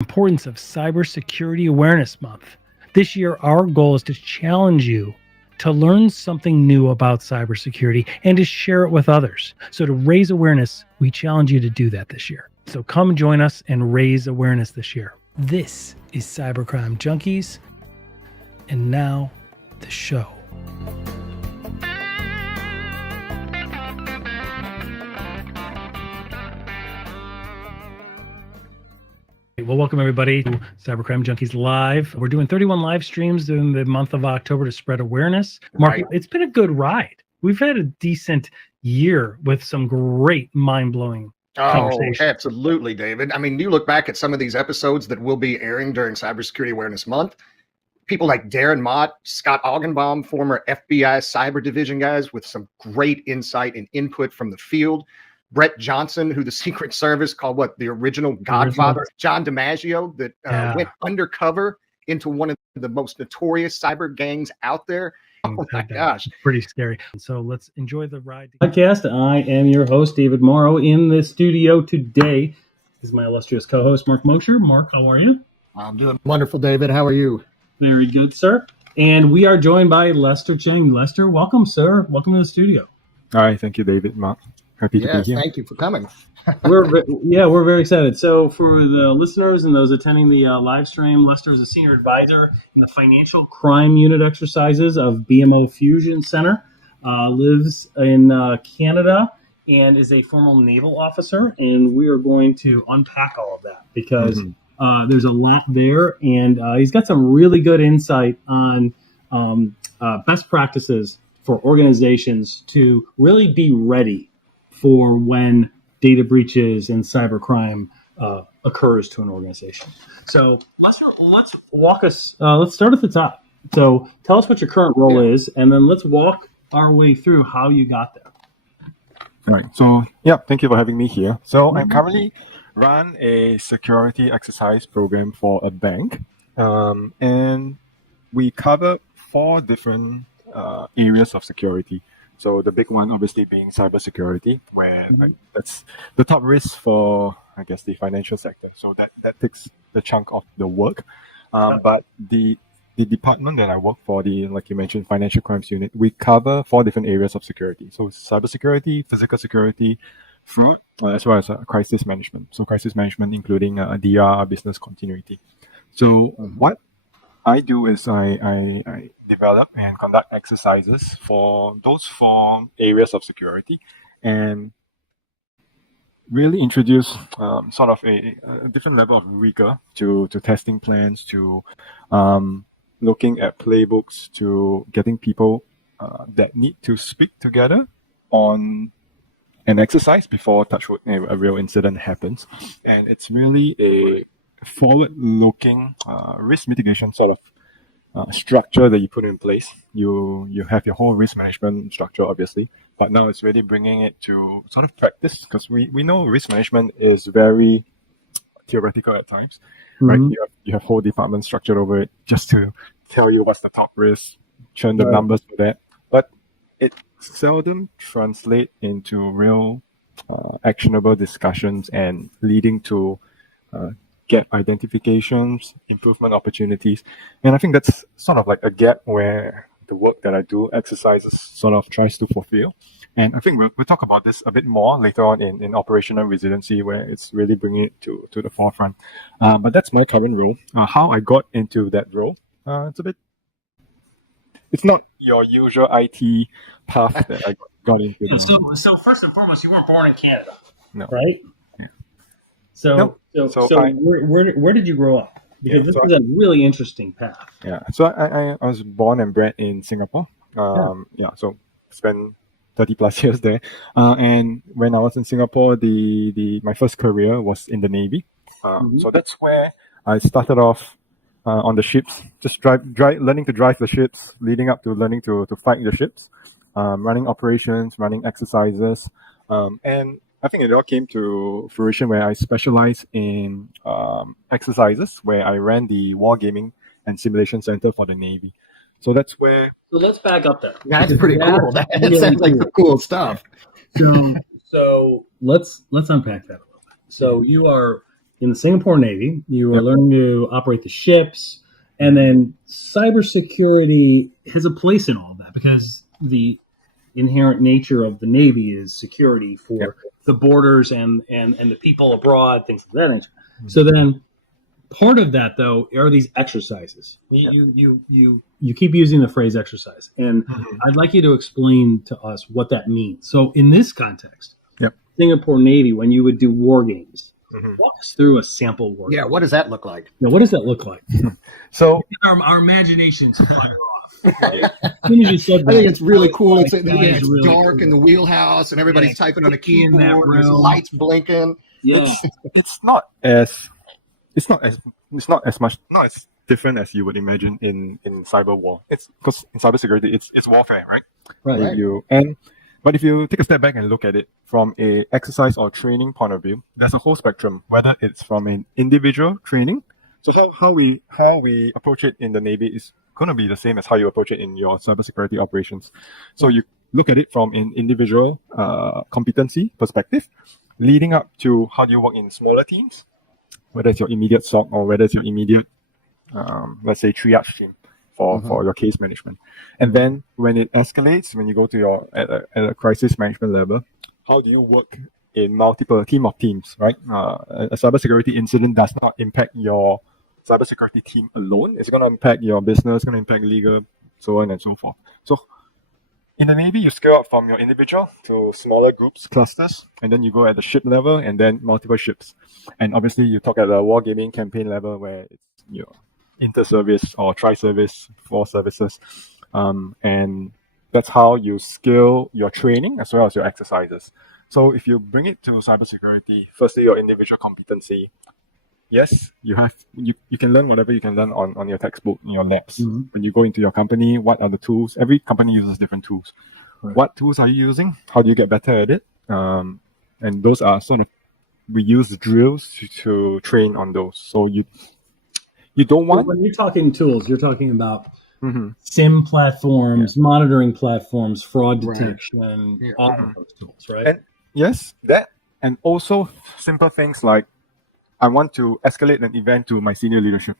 Importance of Cybersecurity Awareness Month. This year, our goal is to challenge you to learn something new about cybersecurity and to share it with others. So to raise awareness, we challenge you to do that this year. So come join us and raise awareness this year. This is Cybercrime Junkies, and now the show. Well, welcome everybody to Cybercrime Junkies Live. We're doing 31 live streams during the month of October to spread awareness. Mark, right. It's been a good ride. We've had a decent year with some great mind-blowing conversations. Absolutely, David. I mean, you look back at some of these episodes that will be airing during Cybersecurity Awareness Month. People like Darren Mott, Scott Augenbaum, former FBI Cyber Division guys with some great insight and input from the field. Brett Johnson, who the Secret Service called the original Godfather. John DiMaggio that went undercover into one of the most notorious cyber gangs out there. Oh my gosh. It's pretty scary. So let's enjoy the ride. Podcast. I am your host, David Morrow. In the studio today is my illustrious co-host, Mark Mosher. Mark, how are you? I'm doing wonderful, David. How are you? Very good, sir. And we are joined by Lester Chng. Lester, welcome, sir. Welcome to the studio. All right. Thank you, David. Mark. Happy to be here. Thank you for coming. We're very excited. So for the listeners and those attending the live stream, Lester is a senior advisor in the Financial Crime Unit Exercises of BMO Fusion Center, lives in Canada, and is a former naval officer. And we are going to unpack all of that because there's a lot there. And he's got some really good insight on best practices for organizations to really be ready for when data breaches and cybercrime occurs to an organization. So let's walk us. Let's start at the top. So tell us what your current role is, and then let's walk our way through how you got there. All right. So thank you for having me here. So I currently run a security exercise program for a bank, and we cover 4 different areas of security. So the big one, obviously, being cybersecurity, where that's the top risk for, I guess, the financial sector. So that takes the chunk of the work. But the department that I work for, like you mentioned, Financial Crimes Unit, we cover 4 different areas of security. So cybersecurity, physical security, fraud, as well as crisis management. So crisis management, including DR, business continuity. So what I do is I develop and conduct exercises for those 4 areas of security and really introduce sort of a different level of rigor to testing plans, to looking at playbooks, to getting people that need to speak together on an exercise before, touch wood, a real incident happens. And it's really a forward-looking risk mitigation sort of structure that you put in place. You have your whole risk management structure, obviously, but now it's really bringing it to sort of practice, because we know risk management is very theoretical at times, right? You have whole departments structured over it just to tell you what's the top risk, churn the numbers for that, but it seldom translates into real actionable discussions and leading to gap identifications, improvement opportunities. And I think that's sort of like a gap where the work that I do, exercises, sort of tries to fulfill. And I think we'll talk about this a bit more later on in operational resiliency, where it's really bringing it to the forefront. But that's my current role. How I got into that role, it's not your usual IT path that I got into. So first and foremost, you weren't born in Canada, right? So where did you grow up? Because this is a really interesting path. Yeah. So I was born and bred in Singapore. So spent 30 plus years there. And when I was in Singapore, my first career was in the Navy. So that's where I started off on the ships, just learning to drive the ships, leading up to learning to fight the ships, running operations, running exercises, and I think it all came to fruition where I specialized in exercises, where I ran the Wargaming and Simulation Center for the Navy. So that's where... So let's back up there. That's pretty cool. That sounds like some cool stuff. So let's unpack that a little bit. So you are in the Singapore Navy. You are learning to operate the ships, and then cybersecurity has a place in all of that because the inherent nature of the Navy is security for the borders and the people abroad, things of that nature. So then part of that, though, are these exercises. You keep using the phrase exercise, and I'd like you to explain to us what that means. So in this context, Singapore Navy, when you would do war games, walk us through a sample war game. What does that look like? Now, what does that look like? So Our imaginations fire off. As soon as you said that, I think it's really cool. It's really dark cool. in the wheelhouse, and everybody's typing on a in that keyboard. There's room. lights blinking. Yeah. it's not as different as you would imagine in cyber war. It's because in cybersecurity it's warfare, right? Right. But if you take a step back and look at it from a exercise or training point of view, there's a whole spectrum, whether it's from an individual training. So how we approach it in the Navy is going to be the same as how you approach it in your cybersecurity operations. So you look at it from an individual competency perspective, leading up to how do you work in smaller teams, whether it's your immediate SOC or whether it's your immediate, let's say, triage team for your case management. And then when it escalates, when you go to your at a crisis management level, how do you work in multiple team of teams, right? A cybersecurity incident does not impact your cybersecurity team alone. It's going to impact your business, going to impact legal, so on and so forth. So in the Navy, you scale up from your individual to smaller groups, clusters, and then you go at the ship level and then multiple ships. And obviously, you talk at the wargaming campaign level where it's your inter-service or tri-service, 4 services. And that's how you scale your training as well as your exercises. So if you bring it to cybersecurity, firstly, your individual competency, yes, you can learn whatever you can learn on your textbook, in your labs. When you go into your company, what are the tools? Every company uses different tools. Right. What tools are you using? How do you get better at it? And those are sort of, we use drills to train on those. So you don't want... When you're talking tools, you're talking about SIM platforms, monitoring platforms, fraud detection, all of those tools, right? And yes, that, and also simple things like I want to escalate an event to my senior leadership,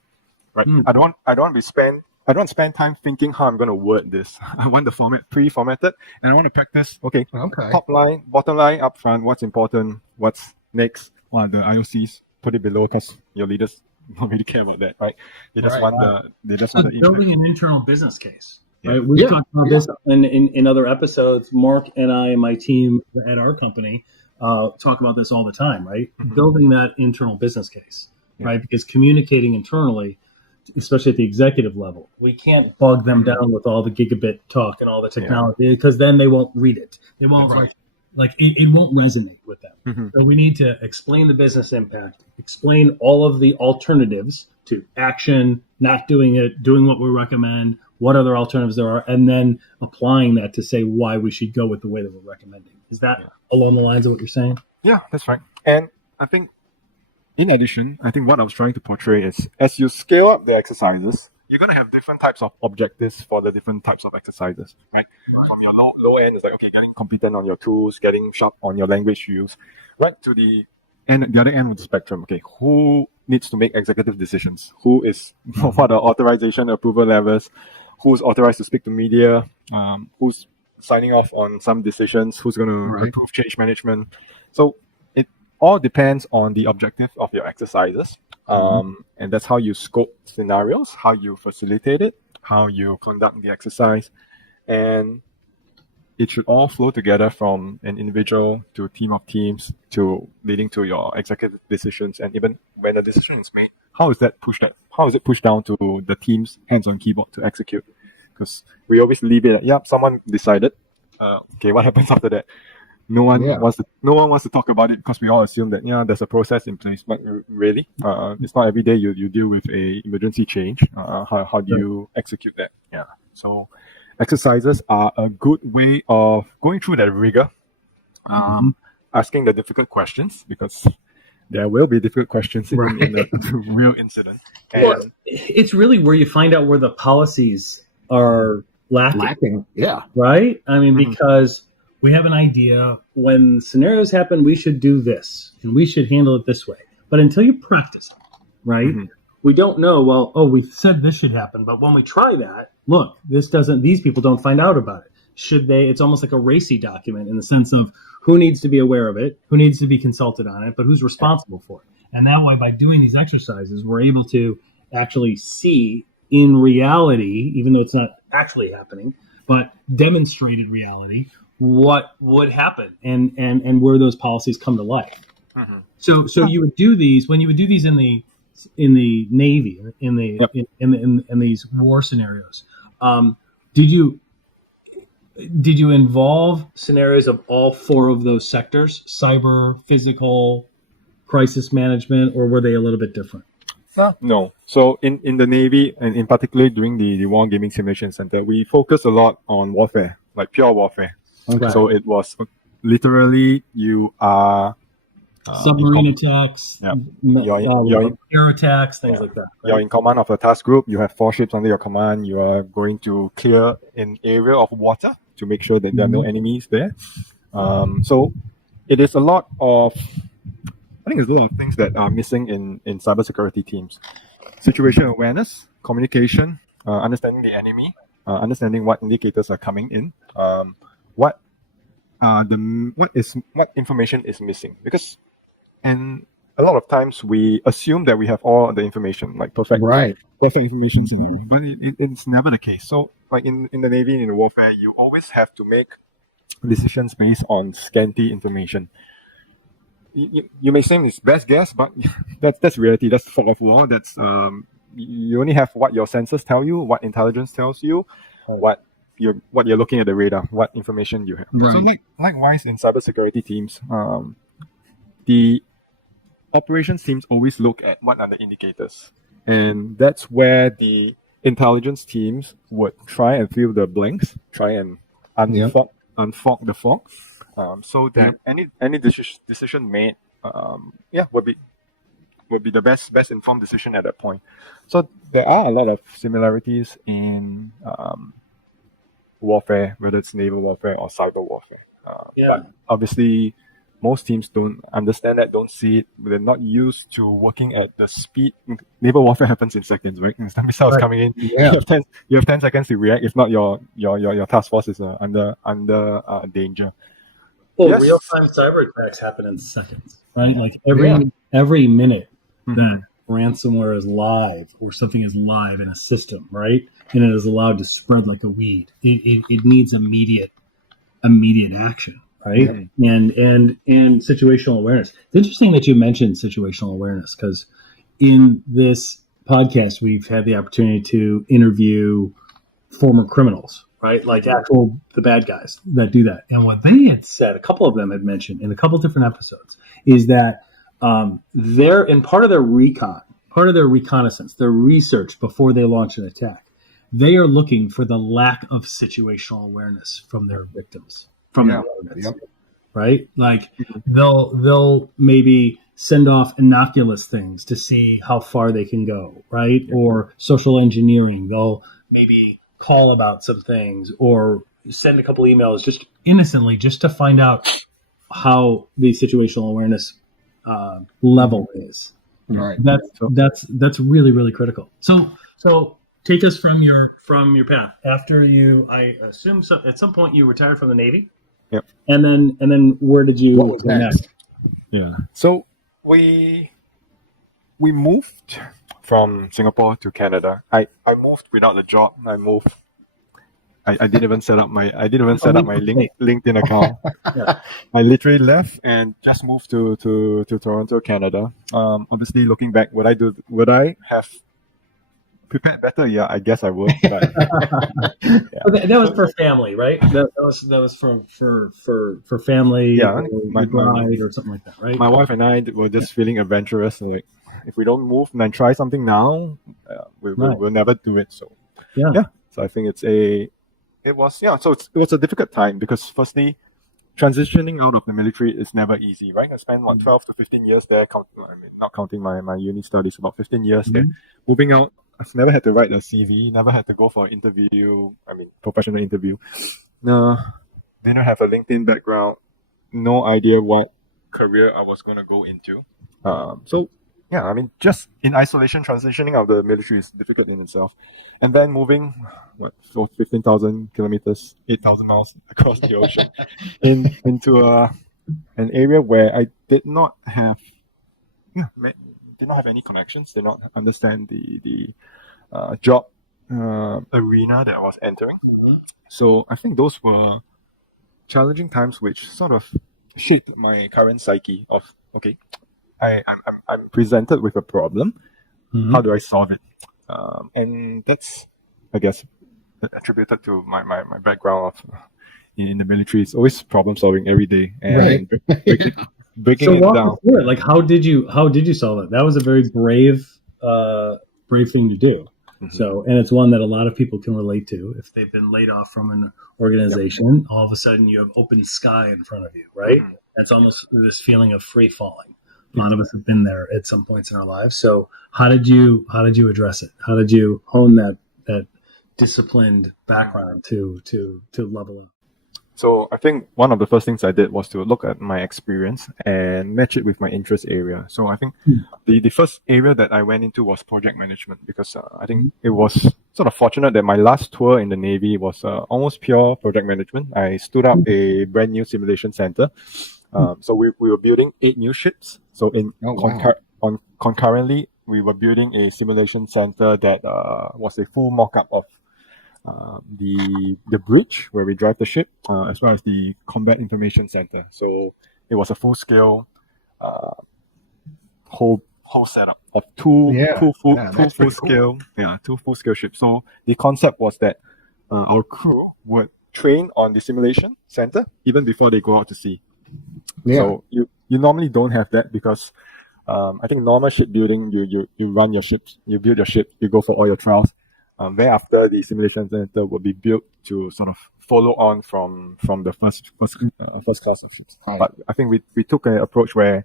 right? I don't want to spend time thinking how I'm going to word this. I want the format pre-formatted, and I want to practice. Okay. Top line, bottom line, up front. What's important? What's next? What are the IOCs? Put it below because your leaders don't really care about that, right? They just want the building an internal business case. Right? We've talked about this in other episodes. Mark and I and my team at our company talk about this all the time, right? Building that internal business case, right? Because communicating internally, especially at the executive level, we can't bog them down with all the gigabit talk and all the technology because then they won't read it. They won't it won't resonate with them. So we need to explain the business impact, explain all of the alternatives to action, not doing it, doing what we recommend, what other alternatives there are, and then applying that to say why we should go with the way that we're recommending. Is that along the lines of what you're saying? Yeah, that's right. And I think, in addition, I think what I was trying to portray is as you scale up the exercises, you're going to have different types of objectives for the different types of exercises, right? From your low end, it's like, okay, getting competent on your tools, getting sharp on your language you use, right to the other end of the spectrum. Okay, who needs to make executive decisions? Who is, what are authorization approval levels? Who's authorized to speak to media? Who's signing off on some decisions? Who's going to approve change management? So it all depends on the objective of your exercises. And that's how you scope scenarios, how you facilitate it, how you conduct the exercise. And it should all flow together from an individual to a team of teams to leading to your executive decisions. And even when a decision is made, how is it pushed down to the team's hands-on keyboard to execute? Because we always leave it at, someone decided. Okay, what happens after that? No one wants to talk about it because we all assume that there's a process in place. But really, it's not every day you deal with a emergency change. How do you execute that? Yeah. So exercises are a good way of going through that rigor, asking the difficult questions because there will be difficult questions in a real incident. And it's really where you find out where the policies are lacking. Yeah. Right? I mean, because we have an idea when scenarios happen, we should do this and we should handle it this way. But until you practice, right? Mm-hmm. We don't know, well, oh, we said this should happen, but when we try that, look, these people don't find out about it. Should they? It's almost like a racy document in the sense of who needs to be aware of it, who needs to be consulted on it, but who's responsible for it. And that way, by doing these exercises, we're able to actually see in reality, even though it's not actually happening, but demonstrated reality, what would happen and where those policies come to life. Mm-hmm. So you would do these when you would do these in the Navy, in these war scenarios. Did you involve scenarios of all four of those sectors: cyber, physical, crisis management, or were they a little bit different? No. So in the Navy, and in particular during the War Gaming Simulation Center, we focus a lot on warfare, like pure warfare. Okay. So it was literally you are submarine attacks, air attacks, things like that. Right? You're in command of a task group. You have 4 ships under your command. You are going to clear an area of water to make sure that there are no enemies there. So it is a lot of, I think there's a lot of things that are missing in cybersecurity teams. Situation awareness, communication, understanding the enemy, understanding what indicators are coming in, what information is missing, and a lot of times we assume that we have all the information, like perfect information scenario, but it's never the case. So like in the Navy, in the warfare, you always have to make decisions based on scanty information. You may say it's best guess, but that's reality. That's fog of war. That's you only have what your sensors tell you, what intelligence tells you, what you're looking at the radar, what information you have. Right. So likewise in cybersecurity teams, the operations teams always look at what are the indicators, and that's where the intelligence teams would try and fill the blanks, try and unfog the fog, so that any decision made, would be the best informed decision at that point. So there are a lot of similarities in warfare, whether it's naval warfare or cyber warfare. But obviously, most teams don't understand that, don't see it. They're not used to working at the speed. Naval warfare happens in seconds, right? Instant missiles coming in. Yeah. You have 10 seconds to react. If not, your task force is under danger. Well, real-time cyber attacks happen in seconds, right? Like every minute that ransomware is live or something is live in a system, right? And it is allowed to spread like a weed. It needs immediate action. Right. And situational awareness. It's interesting that you mentioned situational awareness, because in this podcast, we've had the opportunity to interview former criminals, right? Like the bad guys that do that. And what they had said, a couple of them had mentioned in a couple of different episodes, is that they're in part of their reconnaissance, their research before they launch an attack, they are looking for the lack of situational awareness from their victims. From the government, right? Like they'll maybe send off innocuous things to see how far they can go, right? Or social engineering. They'll maybe call about some things or send a couple emails just innocently, just to find out how the situational awareness level is. Right. That's really, really critical. So take us from your path after you. I assume at some point you retired from the Navy. Yep. And then where did you go next? Yeah. So we moved from Singapore to Canada. I moved without a job. I didn't even set up my LinkedIn account. I literally left and just moved to Toronto, Canada. Obviously, looking back, would I have prepared better? Yeah, I guess I would. But, that was for family, right? That was for family. Yeah, my bride or something like that, right? My wife and I were just feeling adventurous. Like, if we don't move and then try something now, we'll never do it. So So I think it was a difficult time, because firstly, transitioning out of the military is never easy, right? I spent 12 to 15 years there, not counting my uni studies, about 15 years there. Moving out, I've never had to write a CV, never had to go for an interview, professional interview. Didn't have a LinkedIn background, no idea what career I was going to go into. So yeah, I mean, just in isolation, transitioning out of the military is difficult in itself. And then moving, 15,000 kilometers, 8,000 miles across the ocean into an area where I did not have, did not have any connections, did not understand the job arena that I was entering. Mm-hmm. So I think those were challenging times which sort of shaped my current psyche of, okay, I'm presented with a problem. Mm-hmm. How do I solve it? And that's, I guess, attributed to my background of in the military. It's always problem solving every day and breaking So it walk me down. through it. Like, how did you solve it? That was a very brave thing to do. Mhm. So, and it's one that a lot of people can relate to. If they've been laid off from an organization, all of a sudden you have open sky in front of you, right? Mhm. That's almost this feeling of free falling. A lot of us have been there at some points in our lives. So, how did you address it? How did you hone that disciplined background to level up? So I think one of the first things I did was to look at my experience and match it with my interest area. So I think the first area that I went into was project management, because I think it was sort of fortunate that my last tour in the Navy was almost pure project management. I stood up a brand new simulation center. So we were building 8 new ships. So concurrently, we were building a simulation center that was a full mock-up of the bridge where we drive the ship, as well as the combat information center. So it was a full scale whole setup of two full scale ships. So the concept was that our crew would train on the simulation center even before they go out to sea. So you normally don't have that, because I think normal shipbuilding, you run your ships, you build your ship, you go for all your trials. Thereafter, the simulation center will be built to sort of follow on from the first class of ships. Right. But I think we took an approach where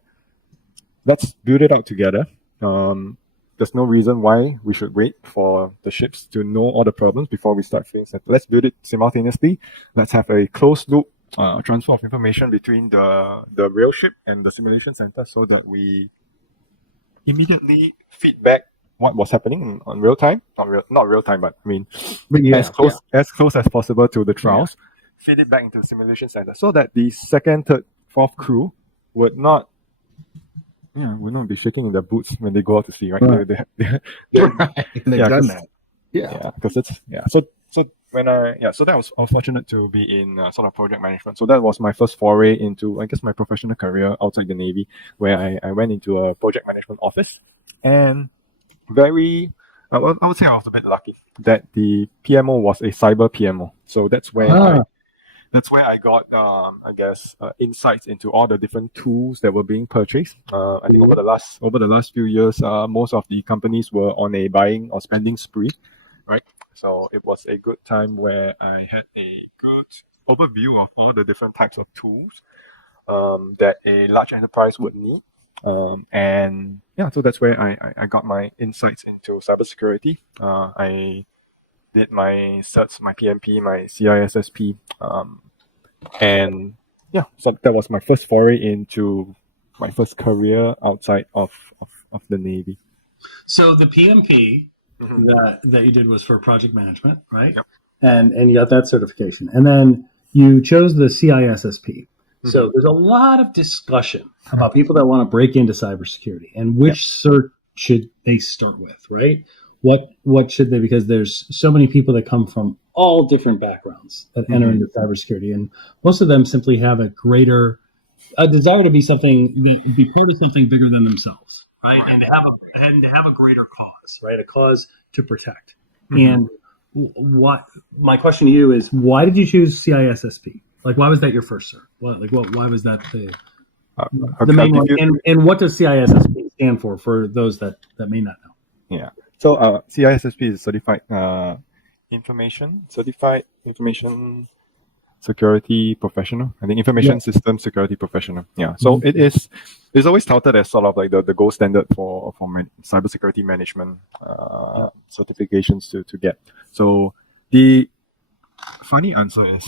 let's build it out together. There's no reason why we should wait for the ships to know all the problems before we start fixing it. Let's build it simultaneously. Let's have a closed loop transfer of information between the real ship and the simulation center, so that we immediately feedback what was happening on real time. Not real time, but I mean, as close as possible to the trials. Feed it back into the simulation center, so that the second, third, fourth crew would not be shaking in their boots when they go out to sea, right? Right. They've done that. Because so that was fortunate to be in sort of project management. So that was my first foray into, I guess, my professional career outside the Navy, where I went into a project management office. And I would say I was a bit lucky that the PMO was a cyber PMO. So that's where I got, insights into all the different tools that were being purchased. I think over the last few years, most of the companies were on a buying or spending spree, right? So it was a good time where I had a good overview of all the different types of tools that a large enterprise would need. So that's where I got my insights into cybersecurity. I did my certs, my PMP, my CISSP, so that was my first foray into my first career outside of the Navy. So the PMP that you did was for project management, right? Yep. And you got that certification. And then you chose the CISSP. So there's a lot of discussion about people that want to break into cybersecurity and which cert should they start with, right? What should they, because there's so many people that come from all different backgrounds that enter into cybersecurity, and most of them simply have a desire to be part of something bigger than themselves, right? And to have a greater cause, right? A cause to protect. And my question to you is, why did you choose CISSP? Like, why was that your first cert? Why was that the main one? And what does CISSP stand for those that may not know? Yeah. So CISSP is certified information security professional. I think information system security professional. Yeah. So it's always touted as sort of like the gold standard for cybersecurity management certifications to get. So the funny answer is,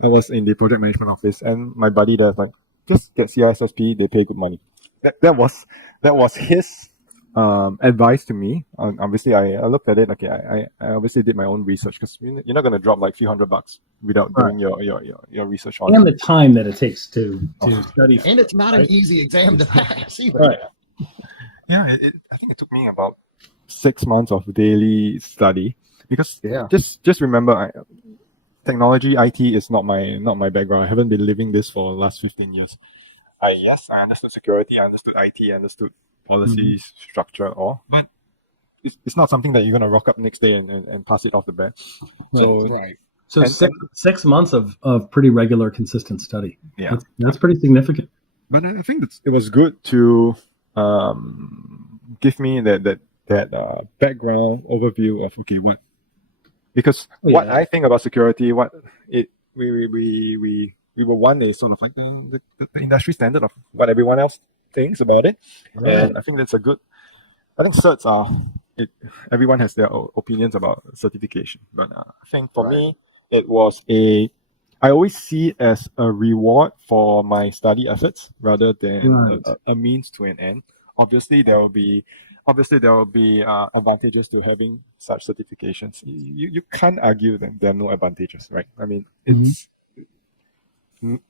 I was in the project management office, and my buddy there's like, just get CISSP, they pay good money. that was his advice to me. Obviously, I looked at it. Okay, I obviously did my own research because you're not going to drop like a few $100 without doing your research on And it. the time that it takes to study. And it's not right? an easy exam to pass either. Right. Yeah, I think it took me about 6 months of daily study because just remember, technology IT is not my background. I haven't been living this for the last 15 years. I understood security, I understood IT, I understood policies, structure, all, but it's not something that you're gonna rock up next day and pass it off the bat. So So six months of pretty regular, consistent study. Yeah, that's pretty significant. But I think it was good to give me that background overview of what, because what I think about security, we were one is sort of like the industry standard of what everyone else thinks about it, and I think that's a good. I think certs everyone has their opinions about certification, but I think for me it was I always see it as a reward for my study efforts rather than a means to an end. Obviously, there will be advantages to having such certifications. You can't argue that there are no advantages, right? I mean, it's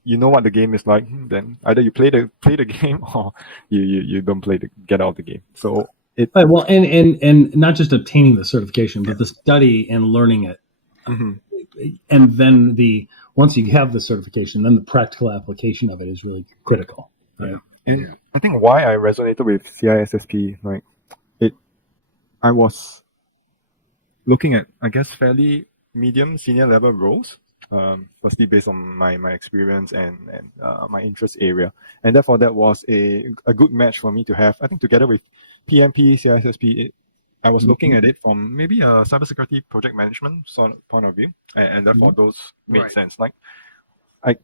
you know what the game is like. Then either you play the game or you don't get out of the game. So well, and not just obtaining the certification, but the study and learning it, and then once you have the certification, then the practical application of it is really critical. And I think why I resonated with CISSP, I was looking at, I guess, fairly medium senior level roles, firstly based on my experience and my interest area, and therefore that was a good match for me to have. I think together with PMP, CISSP, I was looking at it from maybe a cybersecurity project management sort of point of view, and therefore those made sense. Like, I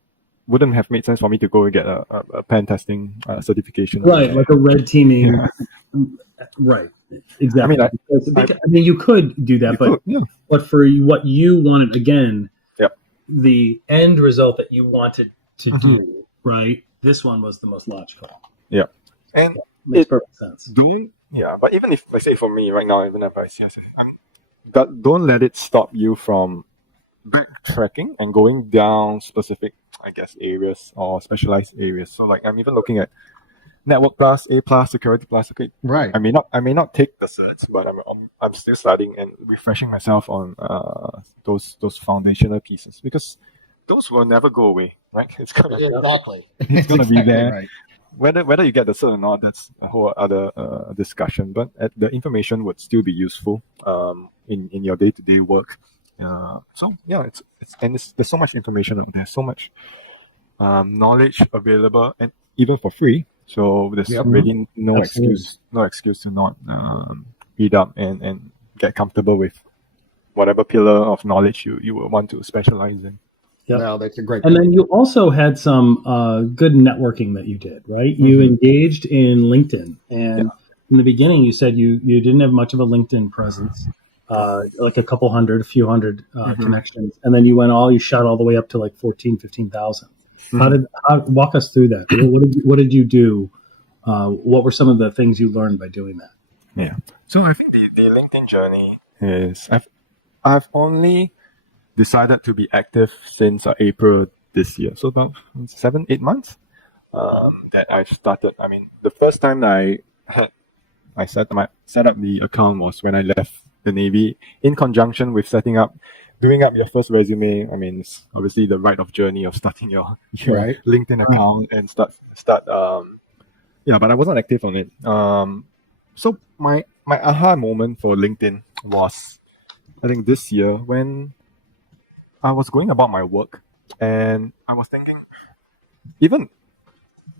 wouldn't have made sense for me to go and get a pen testing certification. Right, like a red teaming. Right, exactly. I mean, you could do that, but for what you wanted, again, the end result that you wanted to do, right? This one was the most logical. Yeah, and makes perfect sense. But even if, like, say, for me right now, even if I don't let it stop you from backtracking and going down specific, I guess, areas or specialized areas. So, like, I'm even looking at Network Plus, A Plus, Security Plus. Okay, right. I may not take the certs, but I'm still studying and refreshing myself on those foundational pieces, because those will never go away, right? It's gonna be there. Right. Whether you get the cert or not, that's a whole other discussion. But the information would still be useful in your day-to-day work. There's so much information out there, so much knowledge available, and even for free. So there's really no excuse to not read up and get comfortable with whatever pillar of knowledge you will want to specialize in. Yeah, no, that's a great. And then you also had some good networking that you did, right? You engaged in LinkedIn, and in the beginning, you said you didn't have much of a LinkedIn presence, like a few hundred connections, and then you shot all the way up to like 15,000. Walk us through that? What did you do? What were some of the things you learned by doing that? Yeah. So I think the LinkedIn journey is I've only decided to be active since April this year. So about 7-8 months that I've started. I mean, the first time I set up the account was when I left the Navy, in conjunction with doing up your first resume. I mean, it's obviously the rite of journey of starting your LinkedIn account and start. But I wasn't active on it. So my aha moment for LinkedIn was, I think, this year, when I was going about my work and I was thinking, even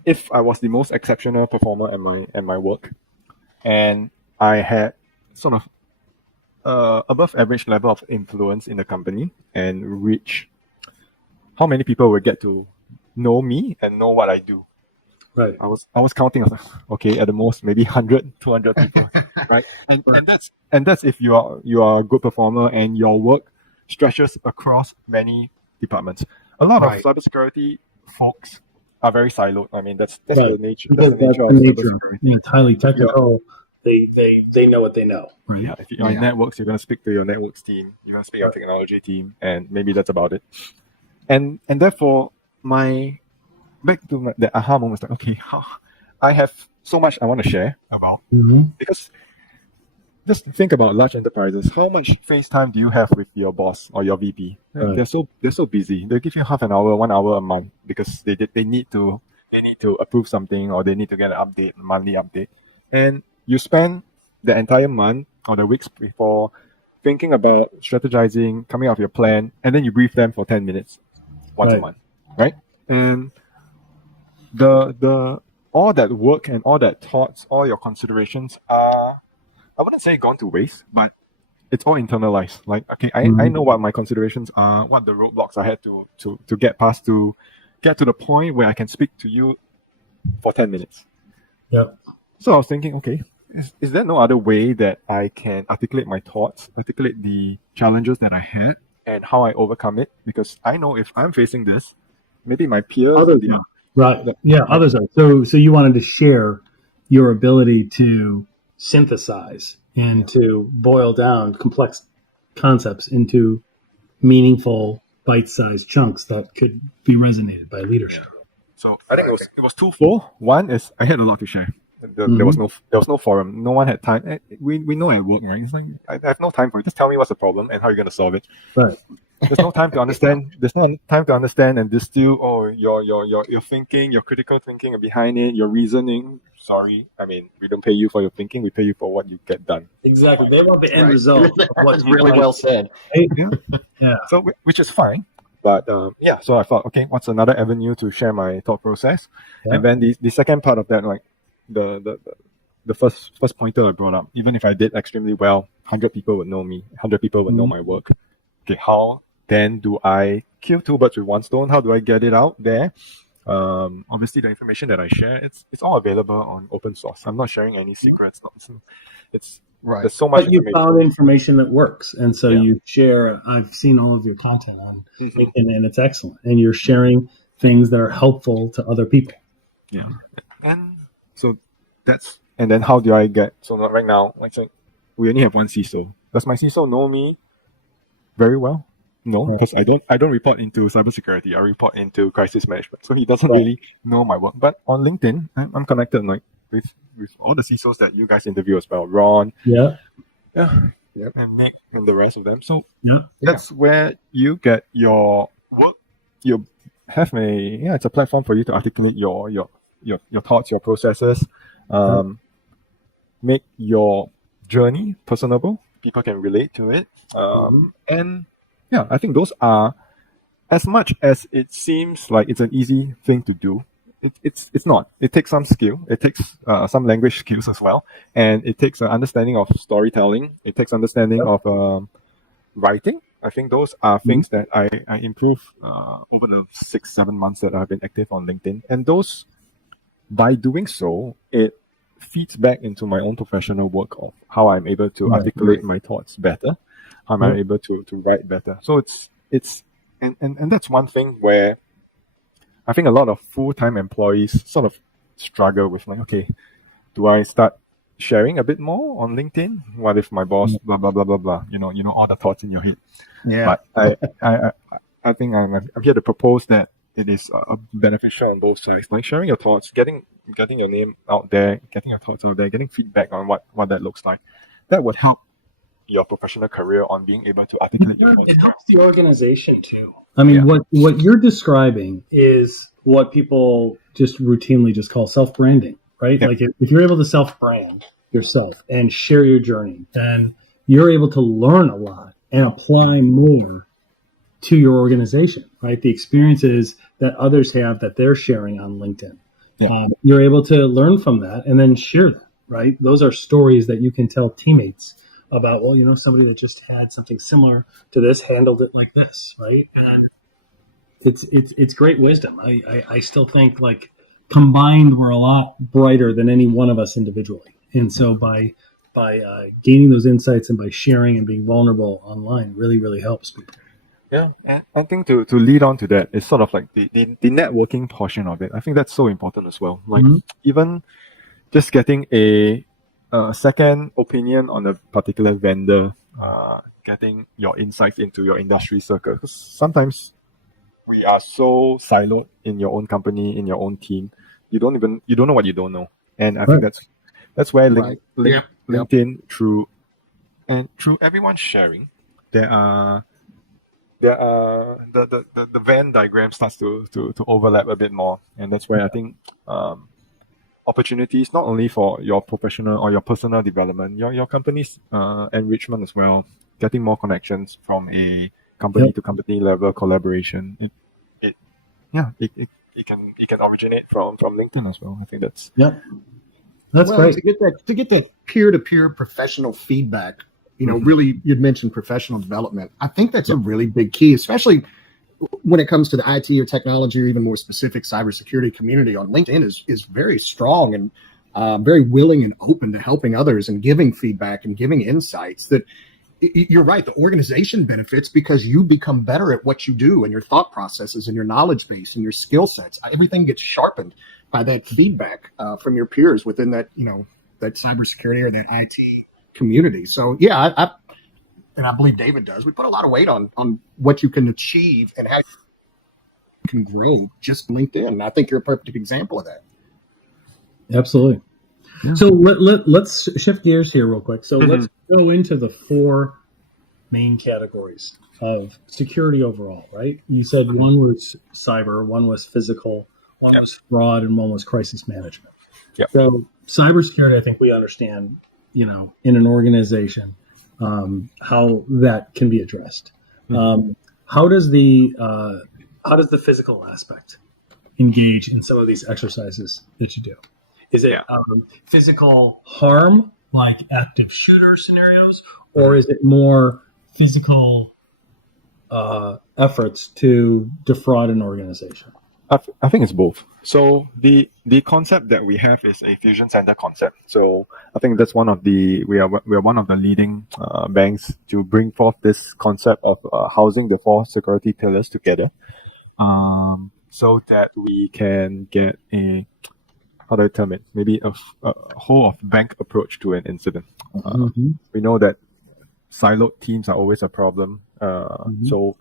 if I was the most exceptional performer at my work, and I had sort of above average level of influence in the company and reach, how many people will get to know me and know what I do? Right. I was counting. I was like, okay, at the most maybe 100, 200 people, right? And that's if you are a good performer and your work stretches across many departments. A lot of cybersecurity folks are very siloed. I mean, that's Right. the nature. Because That's the nature of cybersecurity. It's highly technical. They know what they know. Right? Yeah, if you're in networks, you're going to speak to your networks team. You're going to speak to your technology team, and maybe that's about it. And therefore, back to the aha moment, like, okay, I have so much I want to share about, because just think about large enterprises. How much face time do you have with your boss or your VP? Right. They're so busy. They give you half an hour, 1 hour a month because they need to approve something, or they need to get an update, a monthly update, and you spend the entire month or the weeks before thinking about strategizing, coming up with your plan, and then you brief them for 10 minutes once a month, right? And the all that work and all that thoughts, all your considerations are, I wouldn't say gone to waste, but it's all internalized. Like, okay, I know what my considerations are, what the roadblocks I had to get past to get to the point where I can speak to you for 10 minutes. Yep. So I was thinking, okay, is there no other way that I can articulate my thoughts, articulate the challenges that I had and how I overcome it? Because I know if I'm facing this, maybe my peers... Others are. So you wanted to share your ability to synthesize and to boil down complex concepts into meaningful bite-sized chunks that could be resonated by leadership. So I think it was twofold. One is I had a lot to share. There was no forum. No one had time. We know at work, right? It's like, I have no time for it. Just tell me what's the problem and how you're going to solve it. Right. There's no time to understand. There's no time to understand and distill. Your thinking, your critical thinking behind it, your reasoning. Sorry, I mean, we don't pay you for your thinking. We pay you for what you get done. Exactly. They want the end result. That's really well said. Yeah. So which is fine. But so I thought, okay, what's another avenue to share my thought process? Yeah. And then the second part of that, like the first pointer I brought up, even if I did extremely well, 100 people would know me, 100 people would know my work. Okay, how then do I kill two birds with one stone? How do I get it out there? Obviously, the information that I share, it's all available on open source. I'm not sharing any secrets. It's right. There's so much. But you found information that works, and so you share. I've seen all of your content on LinkedIn, and it's excellent. And you're sharing things that are helpful to other people. Yeah, and so and then how do I get? So right now, so we only have one CISO. Does my CISO know me very well? No, because I don't report into cybersecurity. I report into crisis management. So he doesn't really know my work. But on LinkedIn, I'm connected with all the CISOs that you guys interview as well. Ron, and Nick, and the rest of them. So that's where you get your work. You have it's a platform for you to articulate your thoughts, your processes, make your journey personable. People can relate to it, and I think those are, as much as it seems like it's an easy thing to do, it's not. It takes some skill. It takes some language skills as well, and it takes an understanding of storytelling. It takes understanding of writing. I think those are things that I improved over the 6-7 months that I've been active on LinkedIn, and those, by doing so, it feeds back into my own professional work of how I'm able to articulate my thoughts better. How am I able to write better? So it's and that's one thing where I think a lot of full-time employees sort of struggle with, like, okay, do I start sharing a bit more on LinkedIn? What if my boss blah blah blah blah blah? You know all the thoughts in your head. Yeah. But I think I'm here to propose that it is beneficial on both sides. Like sharing your thoughts, getting your name out there, getting your thoughts out there, getting feedback on what that looks like. That would help your professional career on being able to articulate your thoughts. It helps the organization too. I mean, what you're describing is what people just routinely just call self-branding, right? Yeah. Like if you're able to self-brand yourself and share your journey, then you're able to learn a lot and apply more to your organization, right? The experiences that others have that they're sharing on LinkedIn. Yeah. You're able to learn from that and then share them, right? Those are stories that you can tell teammates about, somebody that just had something similar to this, handled it like this, right? And it's great wisdom. I still think, like, combined, we're a lot brighter than any one of us individually. And so by gaining those insights and by sharing and being vulnerable online really, really helps people. Yeah, and I think to lead on to that, it's sort of like the networking portion of it. I think that's so important as well. Like Mhm. even just getting a second opinion on a particular vendor, getting your insights into your industry circle. 'Cause sometimes we are so siloed in your own company, in your own team. You don't know what you don't know. And I think Right. that's where Right. Yep. LinkedIn through everyone sharing, there are the Venn diagram starts to overlap a bit more. And that's where I think opportunities not only for your professional or your personal development, your company's enrichment as well, getting more connections from a company Yep. to company level collaboration. It yeah, it can originate from LinkedIn as well. I think that's Yep. That's Well, and great. to get that peer-to-peer professional feedback, Mhm. really, you'd mentioned professional development. I think that's a Yep. really big key, especially when it comes to the IT or technology or even more specific cybersecurity community. On LinkedIn is very strong and very willing and open to helping others and giving feedback and giving insights that you're right. The organization benefits because you become better at what you do and your thought processes and your knowledge base and your skill sets. Everything gets sharpened by that feedback from your peers within that cybersecurity or that IT community. So yeah, and I believe David does. We put a lot of weight on what you can achieve and how you can grow just LinkedIn. And I think you're a perfect example of that. Absolutely. Yeah. So let's shift gears here real quick. So let's Mhm. go into the four main categories of security overall, right? You said Mhm. one was cyber, one was physical, one Yep. was fraud, and one was crisis management. Yep. So cybersecurity, I think we understand, in an organization, how that can be addressed. Mhm. How does the physical aspect engage in some of these exercises that you do? Is it Yeah. physical harm, like active shooter scenarios, or Mhm. is it more physical efforts to defraud an organization? I think it's both. So the concept that we have is a fusion center concept. So I think that's we are one of the leading banks to bring forth this concept of housing the four security pillars together, so that we can get a, how do I term it? Maybe a whole of bank approach to an incident. Mm-hmm. We know that siloed teams are always a problem. Mm-hmm. So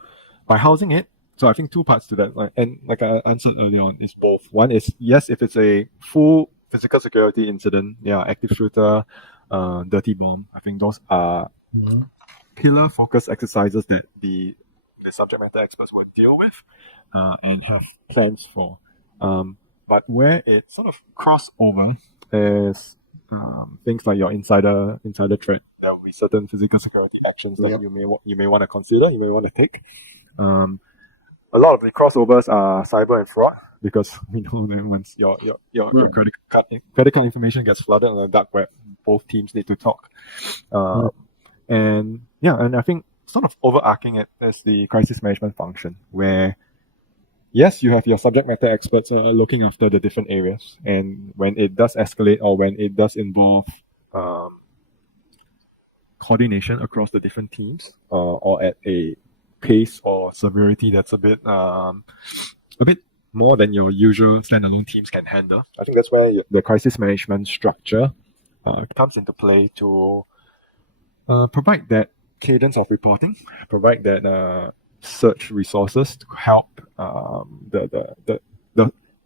by housing it, so I think two parts to that, and like I answered earlier on, is both. One is, yes, if it's a full physical security incident, yeah, active shooter, dirty bomb. I think those are pillar focused exercises that the subject matter experts will deal with and have plans for. But where it sort of cross over is things like your insider threat. There will be certain physical security actions that Yep. you may want to consider, you may want to take. A lot of the crossovers are cyber and fraud, because we know that once your credit card information gets flooded on the dark web, both teams need to talk. Right. And I think sort of overarching it is the crisis management function, where yes, you have your subject matter experts looking after the different areas, and when it does escalate or when it does involve um, coordination across the different teams, or at a pace or severity that's a bit more than your usual standalone teams can handle. I think that's where the crisis management structure comes into play to provide that cadence of reporting, provide that search resources to help the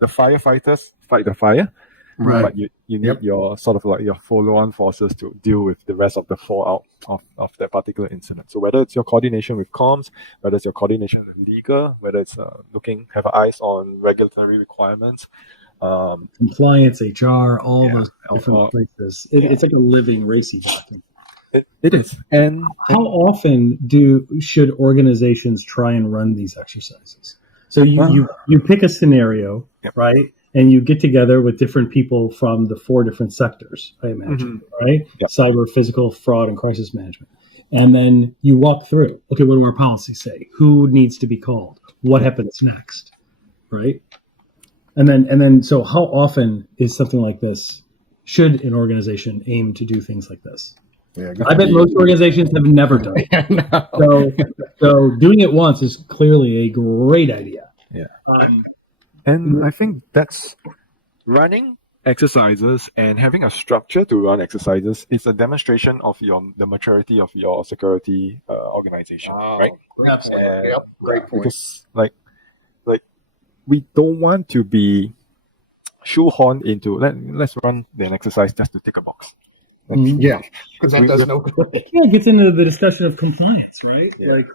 firefighters fight the fire. Right. But you need Yep. your sort of like your follow-on forces to deal with the rest of the fallout of that particular incident. So whether it's your coordination with comms, whether it's your coordination with legal, whether it's have eyes on regulatory requirements, Compliance, HR, all yeah, those different places. yeah, It's like a living RACI document. it is. How often should organizations try and run these exercises? So you pick a scenario, Yep. right? And you get together with different people from the four different sectors, I imagine, right? Yep. Cyber, physical, fraud, and crisis management. And then you walk through, okay, what do our policies say? Who needs to be called? What happens next? Right? And then so how often is something like this, should an organization aim to do things like this? Yeah, I bet most organizations have never done it. No. So doing it once is clearly a great idea. Yeah. Um, And I think that's running exercises and having a structure to run exercises is a demonstration of the maturity of your security organization, right? Absolutely. And, Yep. Great point. Because like we don't want to be shoehorned into let's run an exercise just to tick a box. Yeah, because that does no good. Yeah, it gets into the discussion of compliance, right? Yeah. Like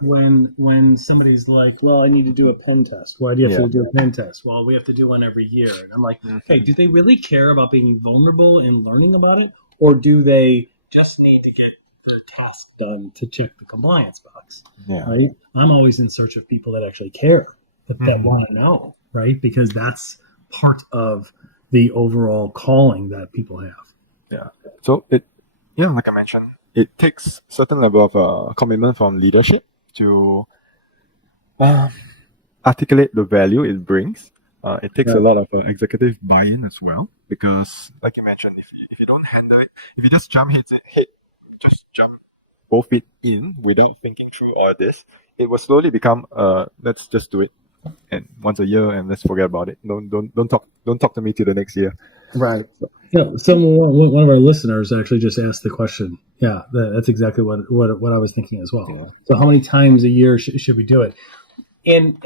when somebody's like, well, I need to do a pen test. Why do you have to do a pen test? Well, we have to do one every year. And I'm like, okay, do they really care about being vulnerable and learning about it? Or do they just need to get their task done to check the compliance box? Yeah. Right? I'm always in search of people that actually care, that want to know, right? Because that's part of the overall calling that people have. Yeah. So like I mentioned, it takes certain level of commitment from leadership to articulate the value it brings. It takes a lot of executive buy-in as well, because, like you mentioned, if you don't handle it, if you just jump both feet in without thinking through all this, it will slowly become let's just do it, and once a year, and let's forget about it. Don't talk to me till the next year. Right. Yeah, one of our listeners actually just asked the question. Yeah, that's exactly what I was thinking as well. Yeah. So, how many times a year should we do it? And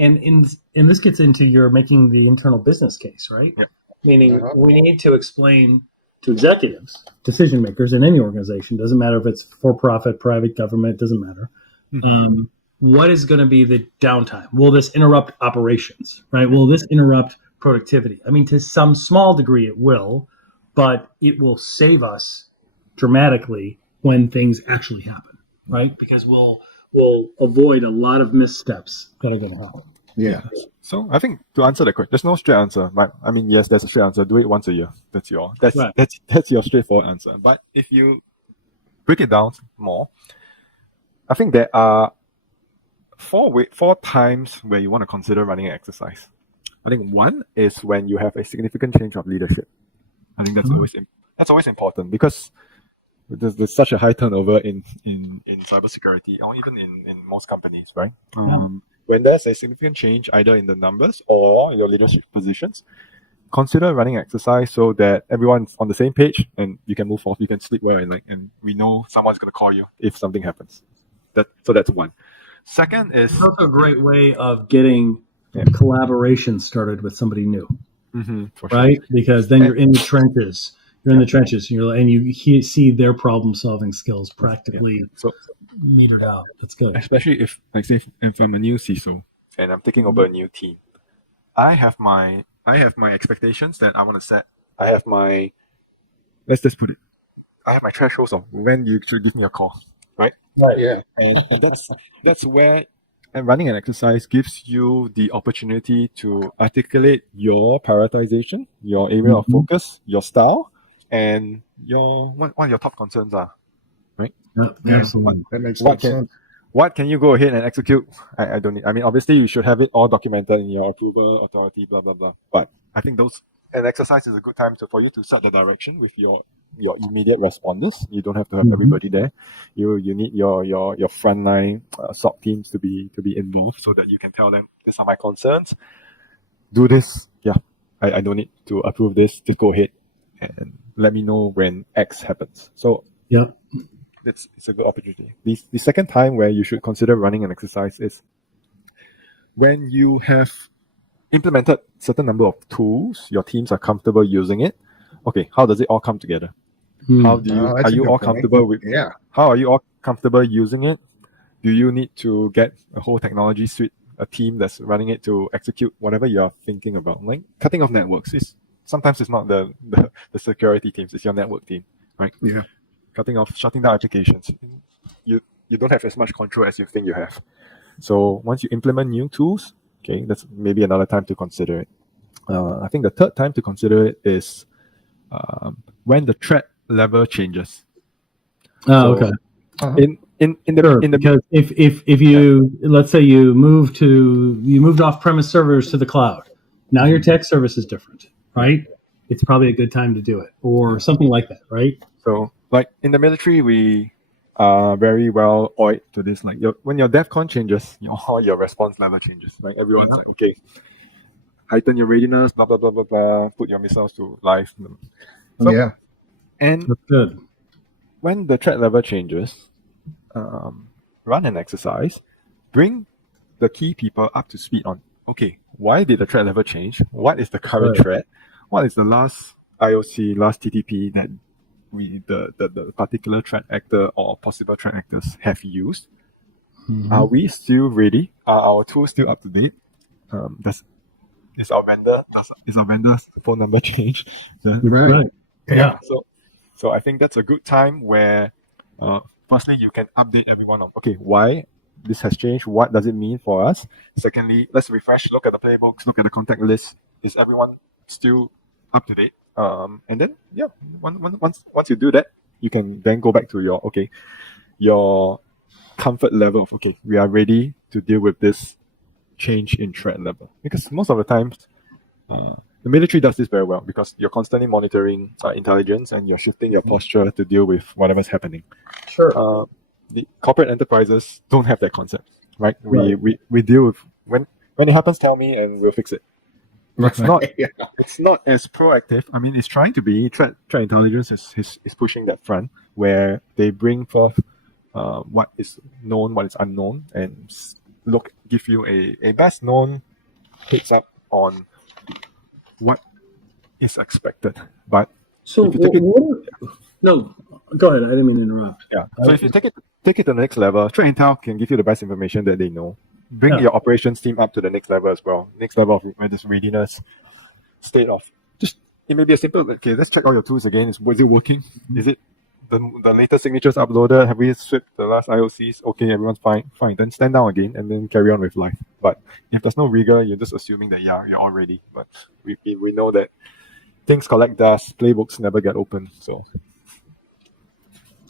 this gets into you're making the internal business case, right? Yeah. Meaning we need to explain to executives, decision makers in any organization, doesn't matter if it's for profit, private, government, doesn't matter. Mm-hmm. What is going to be the downtime? Will this interrupt operations? Right? Will this interrupt productivity? I mean, to some small degree, it will. But it will save us dramatically when things actually happen, right? Because we'll avoid a lot of missteps that are going to happen. Yeah. So I think to answer that question, there's no straight answer. Right? I mean, yes, there's a straight answer. Do it once a year. That's your straightforward answer. But if you break it down more, I think there are four times where you want to consider running an exercise. I think one is when you have a significant change of leadership. I think that's always important, because there's such a high turnover in cybersecurity, or even in most companies, right? When there's a significant change either in the numbers or your leadership positions, consider running exercise so that everyone's on the same page and you can move forward, you can sleep well, and we know someone's going to call you if something happens. So that's one. Second is it's also a great way of getting collaboration started with somebody new. Right? Sure. Because then you're in the trenches. You're in the trenches, and you see their problem-solving skills practically metered out. That's good. Especially if I'm a new CISO and I'm taking over a new team, I have my expectations that I want to set. I have my thresholds of when you should give me a call, right? Right. Yeah. And that's where. And running an exercise gives you the opportunity to articulate your prioritization, your area of focus, your style, and what your top concerns are, right? Yeah, absolutely. That makes sense. What can you go ahead and execute? I don't need. I mean, obviously, you should have it all documented in your approval authority, blah blah blah. But I think an exercise is a good time for you to set the direction with your immediate responders. You don't have to have everybody there. You need your frontline SOC teams to be involved, so that you can tell them, these are my concerns. Do this. Yeah, I don't need to approve this. Just go ahead and let me know when X happens. So it's a good opportunity. The second time where you should consider running an exercise is when you have implemented certain number of tools, your teams are comfortable using it. Okay, how does it all come together? How are you all comfortable with? Yeah. How are you all comfortable using it? Do you need to get a whole technology suite, a team that's running it to execute whatever you are thinking about? Like cutting off networks sometimes it's not the security teams, it's your network team, right? Yeah. Shutting down applications. You don't have as much control as you think you have. So once you implement new tools, okay, that's maybe another time to consider it. I think the third time to consider it is when the threat level changes. Okay. Because if you let's say you moved off premise servers to the cloud, now your tech service is different, right? It's probably a good time to do it, or something like that, right? So, like in the military, we are very well oiled to this. Like when your DEFCON changes, your response level changes. Like everyone's like, okay, heighten your readiness, blah blah blah blah blah. Put your missiles to life. So, Yeah. And That's good. when the threat level changes, run an exercise, bring the key people up to speed on, okay, why did the threat level change? What is the current threat? What is the last IOC, last TTP that the particular threat actor or possible threat actors have used? Are we still ready? Are our tools still up to date? Is our vendor's phone number changed? Right. Yeah. So I think that's a good time where, firstly, you can update everyone on, okay, why this has changed, what does it mean for us? Secondly, let's refresh, look at the playbooks, look at the contact list. Is everyone still up to date? And then, once you do that, you can then go back to your comfort level of, okay, we are ready to deal with this change in threat level. Because most of the times, the military does this very well because you're constantly monitoring intelligence and you're shifting your posture to deal with whatever's happening. Sure. The corporate enterprises don't have that concept, right? We deal with when it happens, tell me and we'll fix it. It's not it's not as proactive. I mean, it's trying to be. Threat intelligence is pushing that front where they bring forth what is known, what is unknown, and give you a best known heads up on what is expected. But So if you take no, go ahead. I didn't mean to interrupt. So if you take it to the next level, threat intel can give you the best information that they know. Bring your operations team up to the next level as well. Next level of readiness, state of just it may be a simple. Okay, let's check all your tools again. Was it working? Is it the latest signatures uploaded? Have we swept the last IOCs? Okay, everyone's fine. Then stand down again and then carry on with life. But if there's no rigor, you're just assuming that you're all ready. But we know that things collect dust. Playbooks never get open. So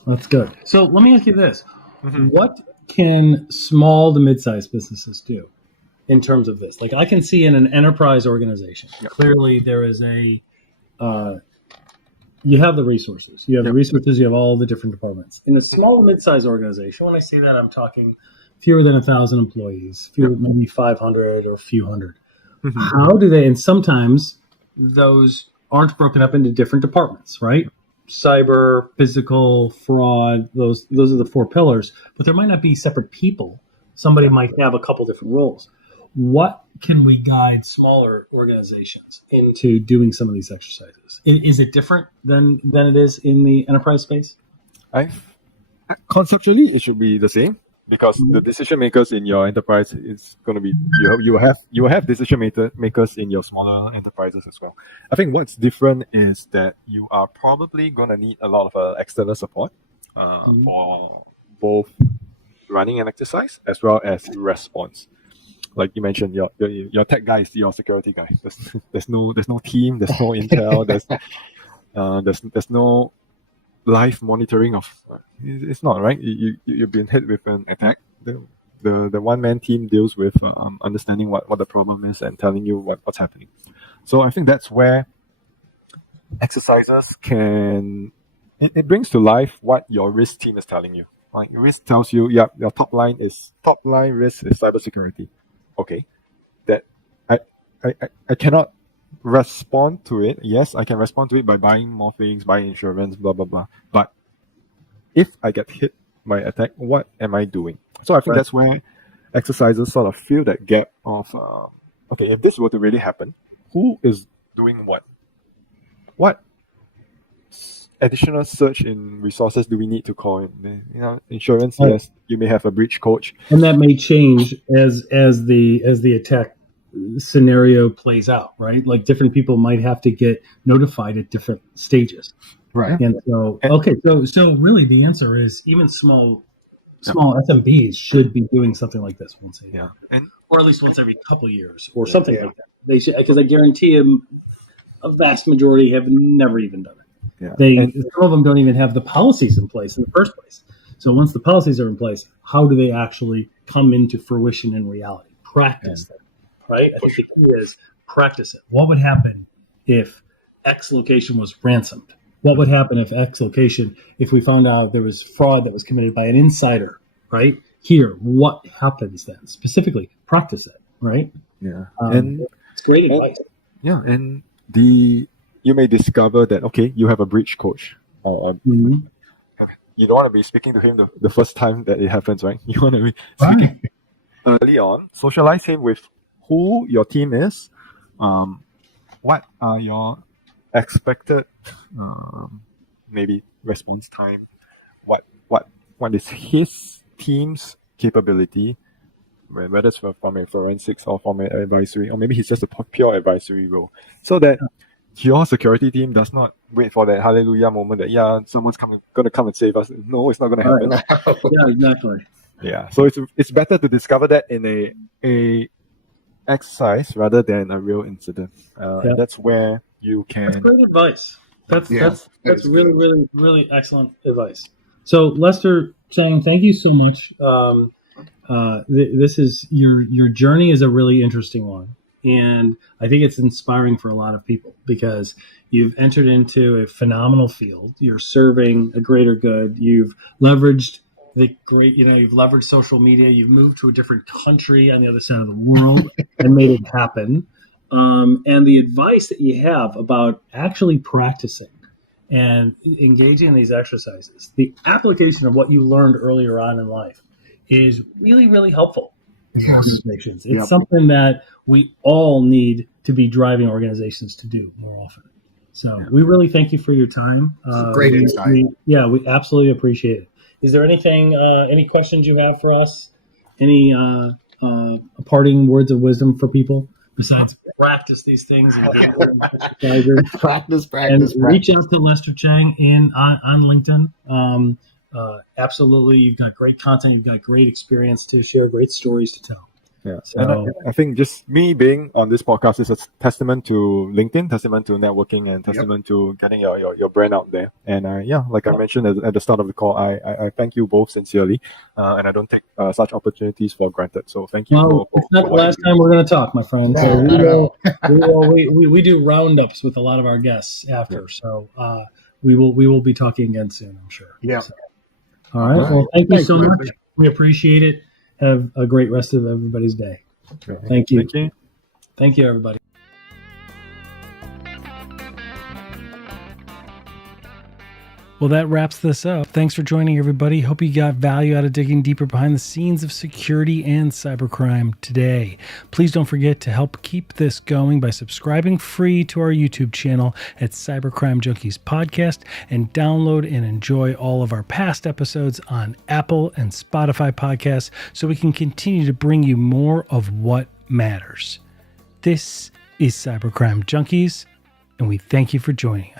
that's good. So let me ask you this: what can small to mid-sized businesses do in terms of this? Like I can see in an enterprise organization, clearly there is you have the resources. You have the resources, you have all the different departments. In a small to mid-sized organization, when I say that, I'm talking fewer than 1,000 employees, maybe 500 or a few hundred. How do they, and sometimes those aren't broken up into different departments, right? Cyber, physical, fraud, those are the four pillars, but there might not be separate people. Somebody might have a couple different roles. What can we guide smaller organizations into doing some of these exercises? Is it different than it is in the enterprise space? Conceptually, it should be the same because the decision makers in your enterprise is going to be you will have decision makers in your smaller enterprises as well. I think what's different is that you are probably going to need a lot of external support for both running an exercise as well as response. Like you mentioned, your tech guy is your security guy. There's no team, there's no intel, there's no live monitoring of. It's not right. You've been hit with an attack. The one man team deals with understanding what the problem is and telling you what's happening. So I think that's where exercises can it brings to life what your risk team is telling you. Like risk tells you, your top line risk is cybersecurity. Okay, that I cannot respond to it. Yes, I can respond to it by buying more things, buying insurance, blah blah blah. But if I get hit by attack, what am I doing? So I think that's where exercises sort of fill that gap of okay, if this were to really happen, who is doing what? What additional surge in resources do we need to call in? Insurance, yes, you may have a breach coach, and that may change as the attack scenario plays out, right? Like different people might have to get notified at different stages, right? And so so really the answer is even small SMBs should be doing something like this once a year, or at least once every couple of years, or something like that. They should, because I guarantee them a vast majority have never even done it. Some of them don't even have the policies in place in the first place. So once the policies are in place, how do they actually come into fruition in reality? Practice them, right? I think the key is practice it. What would happen if X location was ransomed? what would happen if X location, if we found out there was fraud that was committed by an insider, right? Here, what happens then? Specifically, practice it, right? Yeah. It's great advice. Yeah, and you may discover that, okay, you have a breach coach. Mhm. You don't want to be speaking to him the first time that it happens, right? You want to be speaking early on. Socialize him with who your team is, what are your expected maybe response time, what is his team's capability, whether it's from a forensics or from an advisory, or maybe he's just a pure advisory role, so that your security team does not wait for that hallelujah moment that someone's going to come and save us. No, it's not going to happen. Yeah, exactly. Yeah, so it's better to discover that in a exercise rather than a real incident. That's where you can. That's great advice. That's really, really, really excellent advice. So Lester Chng, thank you so much. This is your journey is a really interesting one, and I think it's inspiring for a lot of people because you've entered into a phenomenal field. You're serving a greater good. You've leveraged you've leveraged social media. You've moved to a different country on the other side of the world and made it happen. And the advice that you have about actually practicing and engaging in these exercises, the application of what you learned earlier on in life is really, really helpful. Yes. It's something that we all need to be driving organizations to do more often. So we really thank you for your time. Great insight. We absolutely appreciate it. Is there anything, any questions you have for us? Any parting words of wisdom for people besides practice these things and practice, and reach out to Lester Chng on LinkedIn. Absolutely, you've got great content, you've got great experience to share, great stories to tell. Yeah, so, and I think just me being on this podcast is a testament to LinkedIn, testament to networking, and testament to getting your brand out there. And like I mentioned at the start of the call, I thank you both sincerely, and I don't take such opportunities for granted. So thank you. Well, it's not the last time we're going to talk, my friend. So we do roundups with a lot of our guests after. So we will be talking again soon, I'm sure. Yeah. So, all right. Well, thank you so much. We appreciate it. Have a great rest of everybody's day. Okay. Thank you. Thank you, everybody. Well, that wraps this up. Thanks for joining, everybody. Hope you got value out of digging deeper behind the scenes of security and cybercrime today. Please don't forget to help keep this going by subscribing free to our YouTube channel at Cybercrime Junkies Podcast, and download and enjoy all of our past episodes on Apple and Spotify podcasts so we can continue to bring you more of what matters. This is Cybercrime Junkies, and we thank you for joining us.